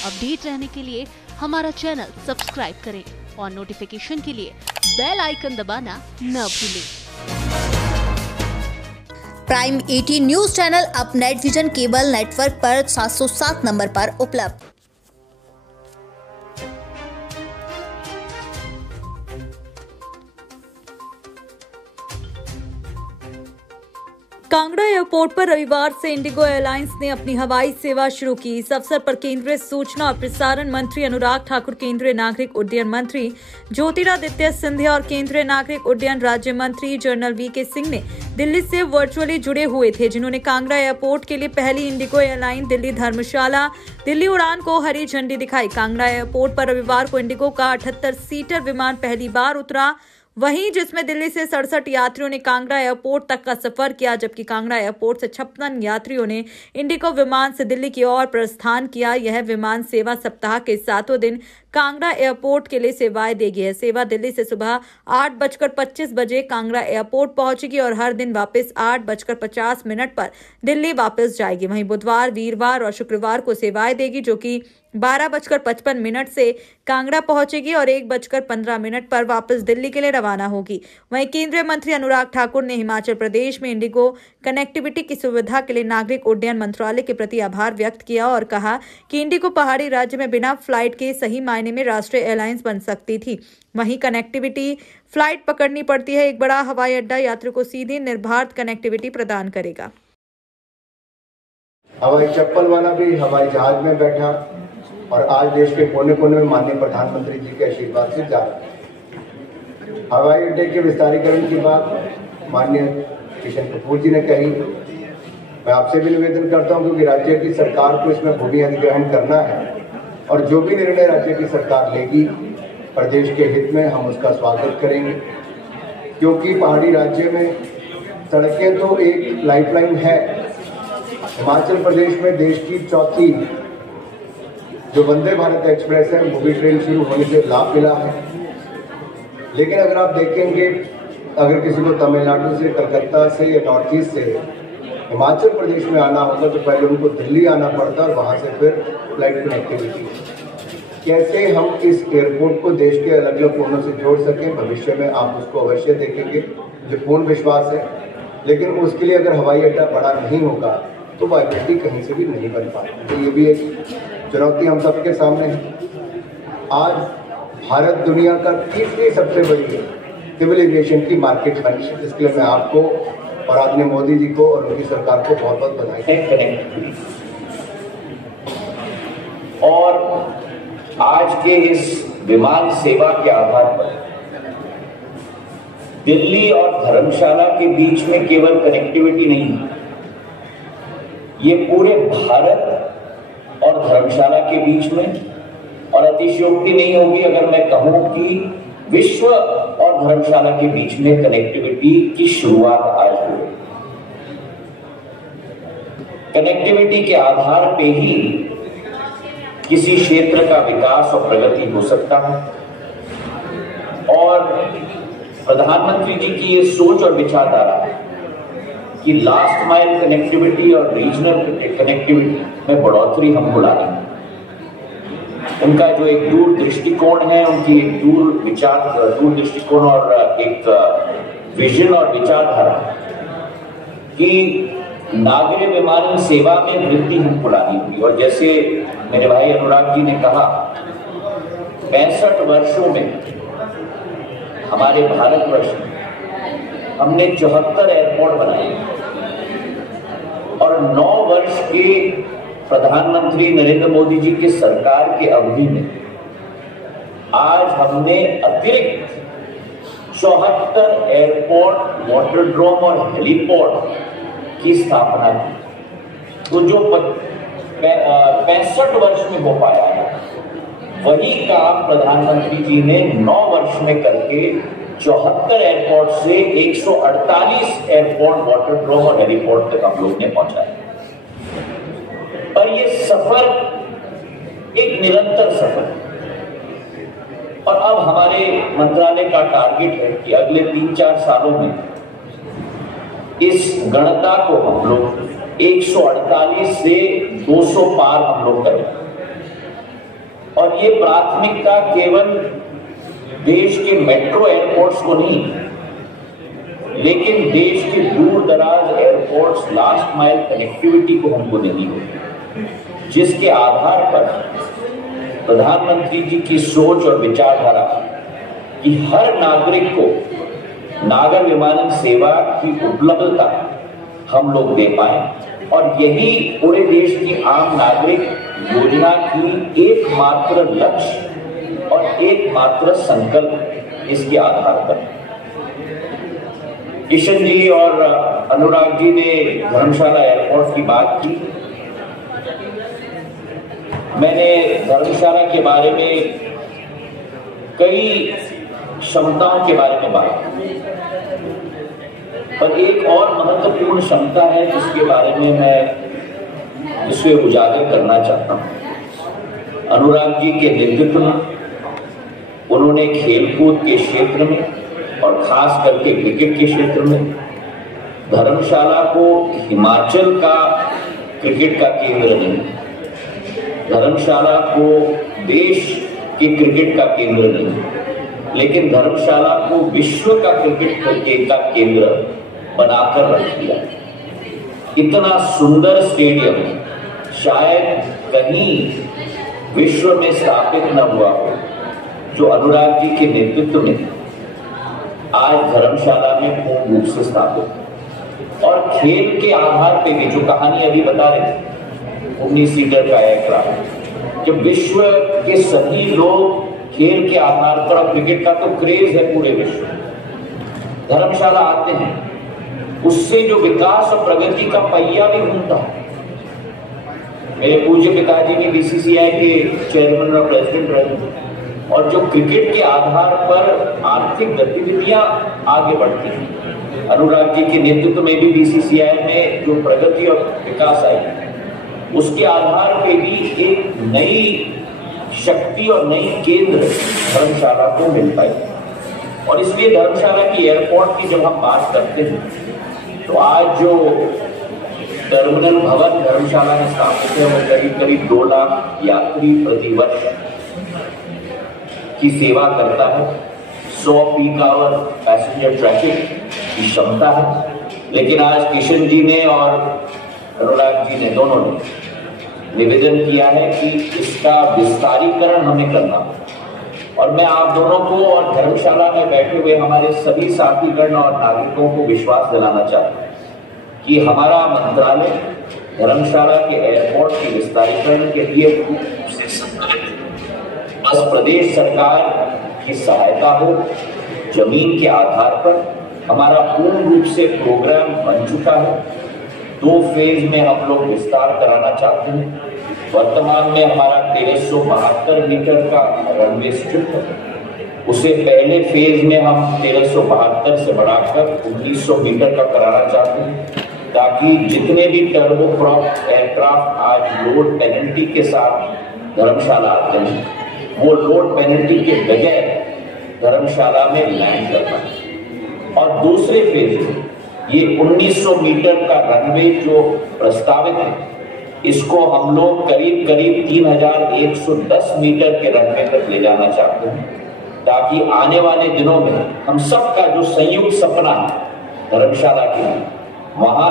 Update रहने के लिए हमारा चैनल सब्सक्राइब करें और नोटिफिकेशन के लिए बेल आइकन दबाना न भूलें। प्राइम 18 न्यूज चैनल अब नेट विजन केबल नेटवर्क पर 707 नंबर पर उपलब्ध। कांगड़ा एयरपोर्ट पर रविवार से इंडिगो एयरलाइंस ने अपनी हवाई सेवा शुरू की। इस अवसर पर केंद्रीय सूचना और प्रसारण मंत्री अनुराग ठाकुर, केंद्रीय नागरिक उड्डयन मंत्री ज्योतिरादित्य सिंधिया और केंद्रीय नागरिक उड्डयन राज्य मंत्री जनरल वीके सिंह ने दिल्ली से वर्चुअली जुड़े हुए थे, जिन्होंने कांगड़ा एयरपोर्ट के लिए पहली इंडिगो एयरलाइन दिल्ली धर्मशाला दिल्ली उड़ान को हरी झंडी दिखाई। कांगड़ा एयरपोर्ट पर रविवार को इंडिगो का 78 सीटर विमान पहली बार उतरा, वहीं जिसमें दिल्ली से 67 यात्रियों ने कांगड़ा एयरपोर्ट तक का सफर किया, जबकि कांगड़ा एयरपोर्ट से 56 यात्रियों ने इंडिगो विमान से दिल्ली की ओर प्रस्थान किया। यह विमान सेवा सप्ताह के 7 दिन कांगड़ा एयरपोर्ट के लिए सेवाएं देगी। यह सेवा दिल्ली से सुबह 8:25 बजे कांगड़ा एयरपोर्ट पहुंचेगी और हर दिन वापस 8:50 पर दिल्ली वापस जाएगी। वहीं बुधवार, वीरवार और शुक्रवार को सेवाएं देगी, जो कि 12:55 से कांगड़ा पहुंचेगी और 1:15 पर वापस दिल्ली के लिए रवाना होगी। वहीं केंद्रीय मंत्री अनुराग ठाकुर ने हिमाचल प्रदेश में इंडिगो कनेक्टिविटी की सुविधा के लिए नागरिक उड्डयन मंत्रालय के प्रति आभार व्यक्त किया और कहा कि इंडिगो पहाड़ी राज्य में बिना फ्लाइट के सही मायने में राष्ट्रीय एयरलाइंस बन सकती थी। वहीं कनेक्टिविटी फ्लाइट पकड़नी पड़ती है। एक बड़ा हवाई अड्डा यात्रियों को सीधी निर्बाध कनेक्टिविटी प्रदान करेगा। हवाई चप्पल वाला भी हवाई जहाज में बैठा और आज देश के कोने कोने में माननीय प्रधानमंत्री जी के आशीर्वाद से जा रहा है। हवाई अड्डे के विस्तारीकरण की बात माननीय किशन कपूर जी ने कही। मैं आपसे भी निवेदन करता हूं, क्योंकि राज्य की सरकार को इसमें भूमि अधिग्रहण करना है और जो भी निर्णय राज्य की सरकार लेगी प्रदेश के हित में हम उसका स्वागत करेंगे, क्योंकि पहाड़ी राज्य में सड़कें तो एक लाइफलाइन है। हिमाचल प्रदेश में देश की चौथी जो वंदे भारत एक्सप्रेस है वो भी ट्रेन शुरू होने से लाभ मिला है। लेकिन अगर आप देखेंगे, अगर किसी को तमिलनाडु से, कलकत्ता से या नॉर्थ ईस्ट से हिमाचल प्रदेश में आना होगा तो पहले उनको दिल्ली आना पड़ता और वहाँ से फिर फ्लाइट कनेक्टिविटी। कैसे हम इस एयरपोर्ट को देश के अलग अलग कोनों से जोड़ सकें, भविष्य में आप उसको अवश्य देखेंगे, मुझे पूर्ण विश्वास है। लेकिन उसके लिए अगर हवाई अड्डा बड़ा नहीं होगा तो वाइबिलिटी कहीं से भी नहीं बन पाती। तो ये भी एक चुनौती हम सबके सामने है। आज भारत दुनिया का तीसरी सबसे बड़ी सिविल एविएशन की मार्केट बनी है, इसके लिए मैं आपको और आदरणीय मोदी जी को और उनकी सरकार को बहुत बहुत बधाई। और आज के इस विमान सेवा के आधार पर दिल्ली और धर्मशाला के बीच में केवल कनेक्टिविटी नहीं है, ये पूरे भारत और धर्मशाला के बीच में, और अतिशयोक्ति नहीं होगी अगर मैं कहूं कि विश्व और धर्मशाला के बीच में कनेक्टिविटी की शुरुआत आज हुई। कनेक्टिविटी के आधार पे ही किसी क्षेत्र का विकास और प्रगति हो सकता है। और प्रधानमंत्री जी की ये सोच और विचारधारा कि लास्ट माइल कनेक्टिविटी और रीजनल कनेक्टिविटी में बढ़ोतरी हम बुला रहे हैं। उनका जो एक दूर दृष्टिकोण है, उनकी एक दूर दृष्टिकोण और एक विजन और विचारधारा कि नागरिक विमानन सेवा में वृद्धि हम बुलानी होगी। और जैसे मेरे भाई अनुराग जी ने कहा, 65 वर्षों में हमारे भारतवर्ष में हमने 74 एयरपोर्ट बनाए और 9 वर्ष के प्रधानमंत्री नरेंद्र मोदी जी की सरकार के अवधि में आज हमने अतिरिक्त 74 एयरपोर्ट, वाटरड्रोम और हेलीपोर्ट की स्थापना की। तो जो 65 वर्ष में हो पाया है, वही काम प्रधानमंत्री जी ने 9 वर्ष में करके 74 एयरपोर्ट से 148 एयरपोर्ट, वाटरड्रोम और हेलीपोर्ट तक हम लोग ने पहुंचाया। पर ये सफर एक निरंतर सफर है और अब हमारे मंत्रालय का टारगेट है कि अगले 3-4 सालों में इस गणना को हम लोग 148 से 200 पार हम लोग करें। ये प्राथमिकता केवल देश के मेट्रो एयरपोर्ट्स को नहीं, लेकिन देश के दूर दराज एयरपोर्ट्स, लास्ट माइल कनेक्टिविटी को हमको देनी होगी, जिसके आधार पर प्रधानमंत्री जी की सोच और विचारधारा कि हर नागरिक को नागर विमानन सेवा की उपलब्धता हम लोग दे पाए, और यही पूरे देश की आम नागरिक योजना की एकमात्र लक्ष्य और एकमात्र संकल्प इसके आधार पर। किशन जी और अनुराग जी ने धर्मशाला एयरपोर्ट की बात की। मैंने धर्मशाला के बारे में कई क्षमताओं के बारे में बात की, पर एक और महत्वपूर्ण क्षमता है जिसके बारे में मैं इसे उजागर करना चाहता हूं। अनुराग जी के नेतृत्व में उन्होंने खेलकूद के क्षेत्र में और खास करके क्रिकेट के क्षेत्र में धर्मशाला को हिमाचल का क्रिकेट का केंद्र नहीं, धर्मशाला को देश के क्रिकेट का केंद्र नहीं, लेकिन धर्मशाला को विश्व का क्रिकेट का केंद्र बनाकर रख दिया। इतना सुंदर स्टेडियम शायद कहीं विश्व में स्थापित न हुआ हो, जो अनुराग जी के नेतृत्व में आज धर्मशाला में पूर्ण रूप से स्थापित। और खेल के आधार पे भी जो कहानी अभी बता रहे थे, 19 सीटर का एयरक्राफ्ट, जब विश्व के सभी लोग खेल के आधार पर, अब क्रिकेट का तो क्रेज है पूरे विश्व में, धर्मशाला आते हैं, उससे जो विकास और प्रगति का पहिया भी घूमता है। मेरे पूज्य पिताजी भी बीसीसीआई के चेयरमैन और प्रेसिडेंट रहे, और जो क्रिकेट के आधार पर आर्थिक गतिविधियां आगे बढ़ती हैं, अनुराग जी के नेतृत्व में भी बीसीसीआई में जो प्रगति और विकास आई, उसके आधार पे भी एक नई शक्ति और नई केंद्र धर्मशाला को मिल पाई। और इसलिए धर्मशाला की एयरपोर्ट की जब हम बात करते हैं, तो आज जो टर्मिनल भवन धर्मशाला में स्थापित है, वो करीब करीब 2 लाख यात्री प्रति वर्ष की सेवा करता है। 100 पीक आवर पैसेंजर ट्रैफिक की क्षमता है। लेकिन आज किशन जी ने और अनुराग जी ने दोनों ने निवेदन किया है कि इसका विस्तारीकरण हमें करना, और मैं आप दोनों को और धर्मशाला में बैठे हुए हमारे सभी साथीगण और नागरिकों को विश्वास दिलाना चाहता हूं कि हमारा मंत्रालय धर्मशाला के एयरपोर्ट के विस्तारीकरण के लिए पूर्ण से संकल्पित है। बस प्रदेश सरकार की सहायता हो। जमीन के आधार पर हमारा पूर्ण रूप से प्रोग्राम बन चुका है। 2 फेज में हम लोग विस्तार कराना चाहते हैं। वर्तमान में हमारा 1372 मीटर का रनवे स्ट्रिप है, उसे पहले फेज में हम 1372 से बढ़ाकर 1900 मीटर का कराना चाहते हैं, ताकि जितने भी टर्बोप्रॉप एयरक्राफ्ट आज लोड पेनल्टी के साथ धर्मशाला आते हैं, वो लोड पेनल्टी के बगैर धर्मशाला में लैंड कर पाए। और दूसरे फेज में ये 1900 मीटर का रनवे जो प्रस्तावित है, इसको हम लोग करीब करीब 3110 मीटर के रनवे तक ले जाना चाहते हैं, ताकि आने वाले दिनों में हम सबका जो संयुक्त सपना है धर्मशाला के लिए, वहां